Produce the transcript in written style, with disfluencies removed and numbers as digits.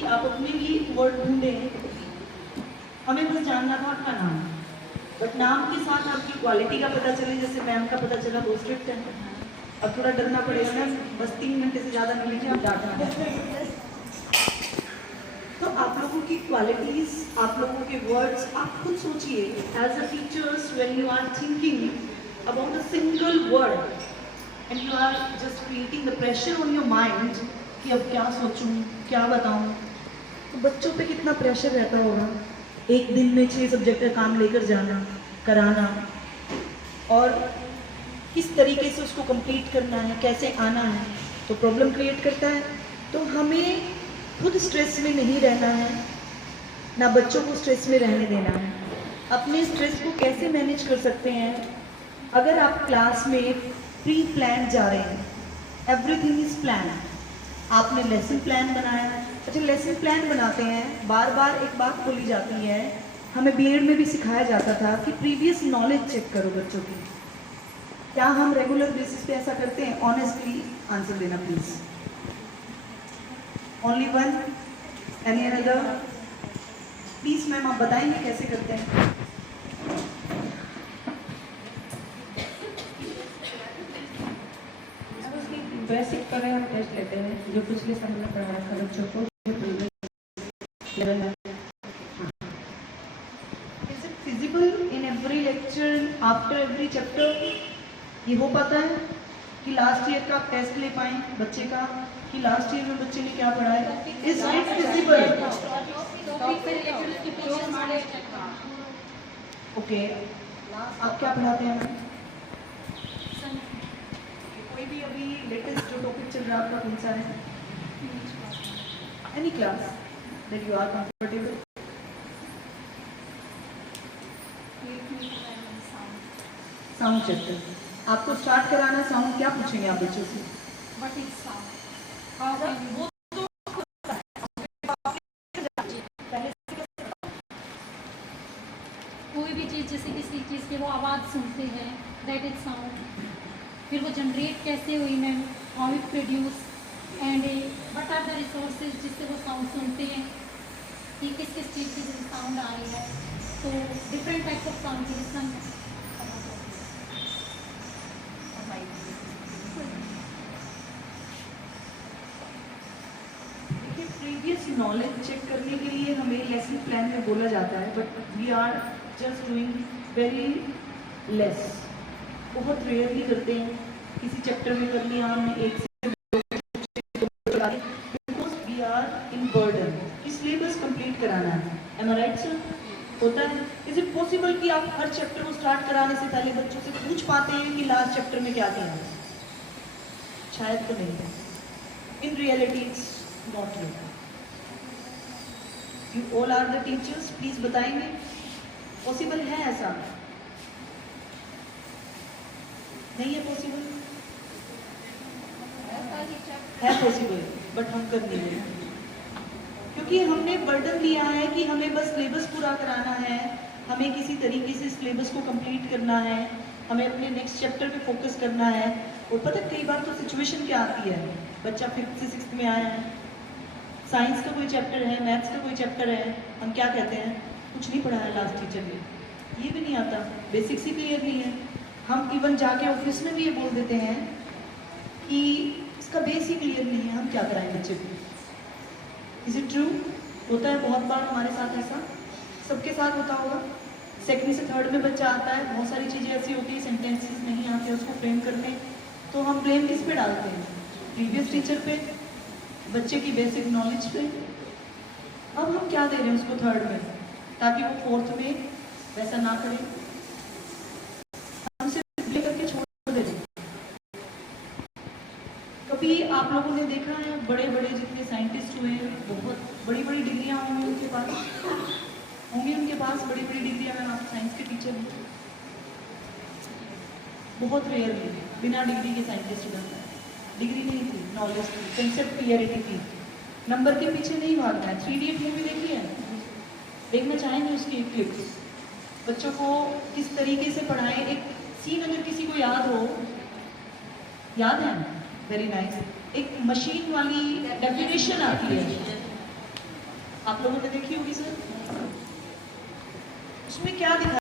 कि आप अपने लिए एक वर्ड ढूंढें। हमें बस जानना था आपका नाम, बट नाम के साथ आपकी क्वालिटी का पता चले। जैसे मैम का पता चला वो स्ट्रिक्ट है, अब थोड़ा डरना पड़ेगा ना, बस 3 घंटे से ज़्यादा मिलेंगे आप डांटना है। तो आप लोगों की क्वालिटीज, आप लोगों के वर्ड्स, आप खुद सोचिए as a teachers when you are thinking about a single word and you are just creating the pressure on your mind कि अब क्या सोचूं, क्या बताऊं, तो बच्चों पे कितना प्रेशर रहता होगा। एक दिन में 6 सब्जेक्ट का काम लेकर जाना, कराना, और किस तरीके से उसको कंप्लीट करना है, कैसे आना है, तो प्रॉब्लम क्रिएट करता है। तो हमें खुद स्ट्रेस में नहीं रहना है, ना बच्चों को स्ट्रेस में रहने देना है। अपने स्ट्रेस को कैसे मैनेज कर सकते हैं? अगर आप क्लास में प्री प्लान जा रहे हैं, एवरीथिंग इज प्लान, आपने लेसन प्लान बनाया। अच्छा, लेसन प्लान बनाते हैं, बार बार एक बात बोली जाती है, हमें बीएड में भी सिखाया जाता था कि प्रीवियस नॉलेज चेक करो बच्चों की। क्या हम रेगुलर बेसिस पे ऐसा करते हैं? ऑनेस्टली आंसर देना please. Only one, any another? Please ma'am आप बताएंगे कैसे करते हैं? बेसिक पर हम टेस्ट लेते हैं, जो पिछले समय में पढ़ाया था बच्चों को, is it feasible in every lecture, after every chapter? ये हो पाता है कि लास्ट ईयर का आप टेस्ट ले पाए बच्चे का कि लास्ट ईयर में बच्चे ने क्या पढ़ा है? Is it feasible? ओके, आप क्या पढ़ाते हैं मैम? कोई भी अभी लेटेस्ट जो टॉपिक चल रहा है आपका कौन सा है? Any class that you are comfortable? Sound chapter आपको स्टार्ट कराना। साउंड क्या पूछेंगे आप बच्चों से? कोई भी चीज़, जैसे किसी चीज़ की वो आवाज़ सुनते हैं, दैट इज साउंड। फिर वो जनरेट कैसे हुई ma'am, how it produce, and what are the resources जिससे वो साउंड सुनते हैं, कि किस किस चीज़ की साउंड आ रही है। तो डिफरेंट टाइप्स ऑफ साउंड की प्रीवियस नॉलेज चेक करने के लिए हमें लेसन प्लान में बोला जाता है, but we are just doing very less, बहुत रेयरली करते हैं। किसी चैप्टर में कर लिया हमने, एक से because we are in burden, कि सिलेबस कंप्लीट कराना है। Am I right sir? होता है। इज इट पॉसिबल कि आप हर चैप्टर को स्टार्ट कराने से पहले बच्चों से पूछ पाते हैं कि लास्ट चैप्टर में क्या किया? शायद तो नहीं है। In reality it's not you. You all are the teachers, please बताएंगे पॉसिबल है ऐसा? नहीं है पॉसिबल? है पॉसिबल, बट हम कर नहीं रहे क्योंकि हमने बर्डन दिया है कि हमें बस सिलेबस पूरा कराना है, हमें किसी तरीके से सिलेबस को कंप्लीट करना है, हमें अपने नेक्स्ट चैप्टर पे फोकस करना है। और पता है कई बार तो सिचुएशन क्या आती है, बच्चा 5th से 6th में आया है, साइंस का कोई चैप्टर है, मैथ्स का कोई चैप्टर है, हम क्या कहते हैं? कुछ नहीं पढ़ा है लास्ट टीचर ने, ये भी नहीं आता, बेसिक्स ही क्लियर नहीं है। हम इवन जाके ऑफिस में भी ये बोल देते हैं कि इसका बेस ही क्लियर नहीं है, हम क्या कराएं बच्चे को? Is it true? होता है बहुत बार हमारे साथ ऐसा, सबके साथ होता होगा। 2nd से 3rd में बच्चा आता है, बहुत सारी चीज़ें ऐसी होती है, सेंटेंसेस नहीं आते उसको फ्रेम करने, तो हम ब्लेम किस पे डालते हैं? प्रीवियस टीचर पे, बच्चे की बेसिक नॉलेज पे। अब हम क्या दे रहे हैं उसको 3rd में, ताकि वो 4th में वैसा ना करे, हमसे प्ले करके छोड़ दे रहे। कभी आप लोगों ने देखा है बड़े बड़े जितने साइंटिस्ट हुए, बहुत बड़ी बड़ी डिग्रियां होंगी उनके पास, बड़ी बड़ी डिग्रियां। अगर आप साइंस के टीचर हैं, बहुत रेयरली बिना डिग्री के साइंटिस्ट बनता है। डिग्री नहीं थी, नॉलेज थी, कंसेप्ट क्लियरिटी थी, नंबर के पीछे नहीं भागना है। 3 इडियट मूवी देखी है? देखना चाहेंगे उसकी एक क्लिप? बच्चों को किस तरीके से पढ़ाएं, एक सीन अगर किसी को याद हो, याद है? Very nice. एक मशीन वाली डेफिनेशन आती है, आप लोगों ने देखी होगी सर। उसमें क्या दिखा